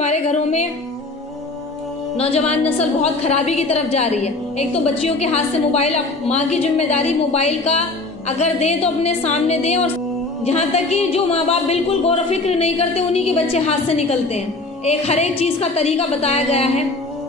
ہمارے گھروں میں نوجوان نسل بہت خرابی کی طرف جا رہی ہے. ایک تو بچیوں کے ہاتھ سے موبائل، ماں کی ذمہ داری موبائل کا اگر دیں تو اپنے سامنے دیں، اور جہاں تک کہ جو ماں باپ بالکل غور و فکر نہیں کرتے انہی کے بچے ہاتھ سے نکلتے ہیں. ہر ایک چیز کا طریقہ بتایا گیا ہے،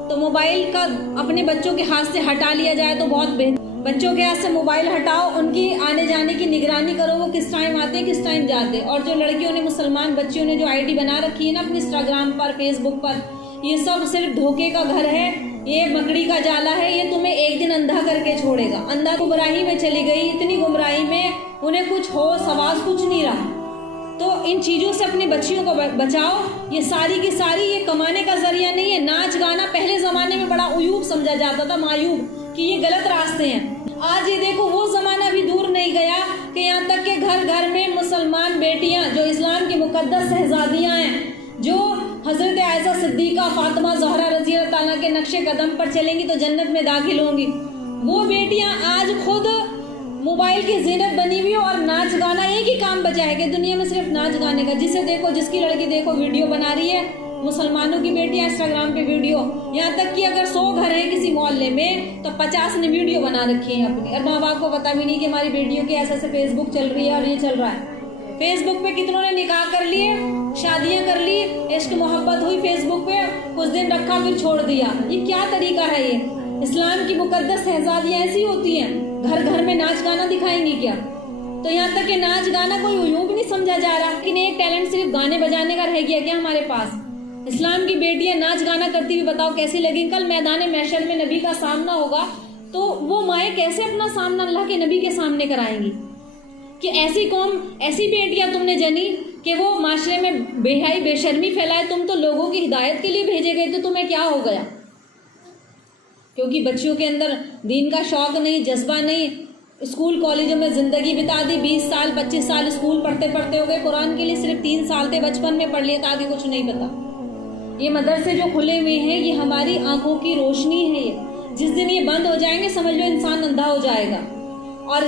تو موبائل کا اپنے بچوں کے ہاتھ سے ہٹا لیا جائے تو بہت بہتر. بچوں کے ہاتھ سے موبائل ہٹاؤ، ان کی آنے جانے کی نگرانی کرو، وہ کس ٹائم آتے ہیں کس ٹائم جاتے ہیں. اور جو لڑکیوں نے، مسلمان بچیوں نے جو آئی ڈی بنا رکھی ہے نا اپنے انسٹاگرام پر، فیس بک پر، یہ سب صرف دھوکے کا گھر ہے، یہ مکڑی کا جالا ہے. یہ تمہیں ایک دن اندھا کر کے چھوڑے گا. اندھا گمراہی میں چلی گئی، اتنی گمراہی میں انہیں کچھ ہوش حواس کچھ نہیں رہا. تو ان چیزوں سے اپنی بچیوں کو بچاؤ. یہ ساری کی ساری یہ کمانے کا ذریعہ نہیں ہے. ناچ گانا پہلے زمانے میں بڑا عیوب سمجھا جاتا تھا، معیوب، کہ یہ غلط راستے ہیں. آج یہ دیکھو وہ زمانہ بھی دور نہیں گیا کہ یہاں تک کہ گھر گھر میں مسلمان بیٹیاں جو اسلام کی مقدس شہزادیاں ہیں، جو حضرت عائشہ صدیقہ، فاطمہ زہرا رضی اللہ تعالیٰ کے نقش قدم پر چلیں گی تو جنت میں داخل ہوں گی، وہ بیٹیاں آج خود موبائل کی زینت بنی ہوئی اور ناچ گانا ایک ہی کام بچا ہے کہ دنیا میں صرف ناچ گانے کا. جسے دیکھو، جس کی لڑکی دیکھو ویڈیو بنا رہی ہے. مسلمانوں کی بیٹیاں انسٹاگرام پہ ویڈیو، یہاں تک کہ اگر 100 گھر ہیں کسی محلے میں تو 50 نے ویڈیو بنا رکھی ہیں اپنی، اور ماں باپ کو پتا بھی نہیں کہ ہماری بیٹیوں کی ایسے فیس بک چل رہی ہے اور یہ چل رہا ہے. فیس بک پہ کتنوں نے نکاح کر لیے، شادیاں کر لی، عشق محبت ہوئی فیس بک پہ، کچھ دن رکھا پھر چھوڑ دیا. یہ کیا طریقہ ہے؟ یہ اسلام کی مقدس شہزادیاں ایسی ہوتی ہیں، گھر گھر میں ناچ گانا دکھائیں گی کیا؟ تو یہاں تک کہ ناچ گانا کوئی عیوب نہیں سمجھا جا رہا، لیکن ایک ٹیلنٹ صرف گانے بجانے کا رہ گیا کیا ہمارے پاس؟ اسلام کی بیٹیاں ناچ گانا کرتی ہوئی بتاؤ کیسی لگیں؟ کل میدان محشر میں نبی کا سامنا ہوگا تو وہ مائیں کیسے اپنا سامنا اللہ کے نبی کے سامنے کرائیں گی کہ ایسی قوم، ایسی بیٹیاں تم نے جنی کہ وہ معاشرے میں بے حیائی بے شرمی پھیلائے. تم تو لوگوں کی ہدایت کے لیے بھیجے گئے تھے، تمہیں کیا ہو گیا؟ کیونکہ بچیوں کے اندر دین کا شوق نہیں، جذبہ نہیں. اسکول کالجوں میں زندگی بتا دی، 20 سال 25 سال اسکول پڑھتے پڑھتے ہو گئے. قرآن کے لیے صرف 3 سال تھے، بچپن میں پڑھ لیے تھا، آگے کچھ نہیں پتا. یہ مدرسے جو کھلے ہوئے ہیں یہ ہماری آنکھوں کی روشنی ہے. یہ جس دن یہ بند ہو جائیں گے سمجھ لو انسان اندھا ہو جائے گا. اور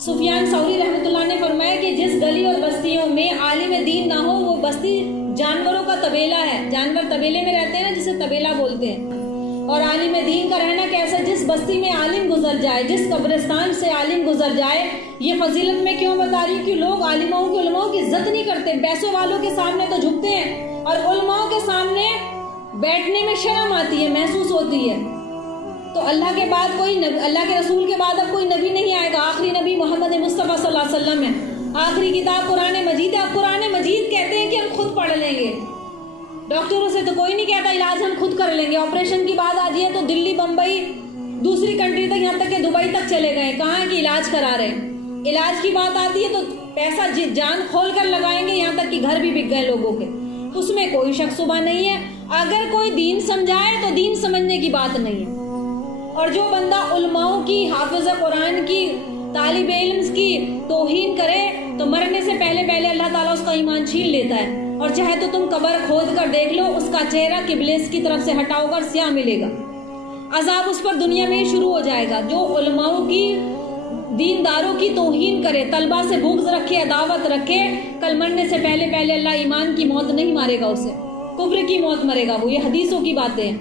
سفیان ثوری رحمۃ اللہ نے فرمایا کہ جس گلی اور بستیوں میں عالم دین نہ ہو وہ بستی جانوروں کا طبیلہ ہے. جانور طبیلے میں رہتے ہیں نا، جسے طبیلہ بولتے ہیں. اور عالم دین کا رہنا کیسا؟ جس بستی میں عالم گزر جائے، جس قبرستان سے عالم گزر جائے. یہ فضیلت میں کیوں بتا رہی ہوں کہ لوگ عالموں کی، علماء کی عزت نہیں کرتے. پیسوں والوں کے سامنے تو جھکتے ہیں اور علماء کے سامنے بیٹھنے میں شرم آتی ہے، محسوس ہوتی ہے. تو اللہ کے بعد کوئی نبی، اللہ کے رسول کے بعد اب کوئی نبی نہیں آئے گا. آخری نبی محمد مصطفیٰ صلی اللہ علیہ وسلم ہے. آخری کتاب قرآن مجید ہے. اب قرآن مجید کہتے ہیں کہ ہم خود پڑھ لیں گے. ڈاکٹروں سے تو کوئی نہیں کہتا علاج ہم خود کر لیں گے. آپریشن کی بات آ جائے تو دلی، بمبئی، دوسری کنٹری تک، یہاں تک کہ دبئی تک چلے گئے. کہاں کہ علاج کرا رہے ہیں. علاج کی بات آتی ہے تو پیسہ جان کھول کر لگائیں گے، یہاں تک کہ گھر بھی بک گئے لوگوں کے. اس میں کوئی شک شبہ نہیں ہے. اگر کوئی دین سمجھائے تو دین سمجھنے کی بات نہیں ہے. اور جو بندہ علماؤں کی، حافظ قرآن کی، طالب علم کی توہین کرے تو مرنے سے پہلے پہلے اللہ تعالیٰ اس کا ایمان چھین لیتا ہے. اور چاہے تو تم قبر کھود کر دیکھ لو، اس کا چہرہ قبلے کی طرف سے ہٹاؤ کر سیاہ ملے گا. عذاب اس پر دنیا میں ہی شروع ہو جائے گا. جو علماؤں کی، دینداروں کی توہین کرے، طلبہ سے بغض رکھے، عداوت رکھے، کل مرنے سے پہلے پہلے اللہ ایمان کی موت نہیں مارے گا، اسے کفر کی موت مرے گا وہ. یہ حدیثوں کی باتیں ہیں.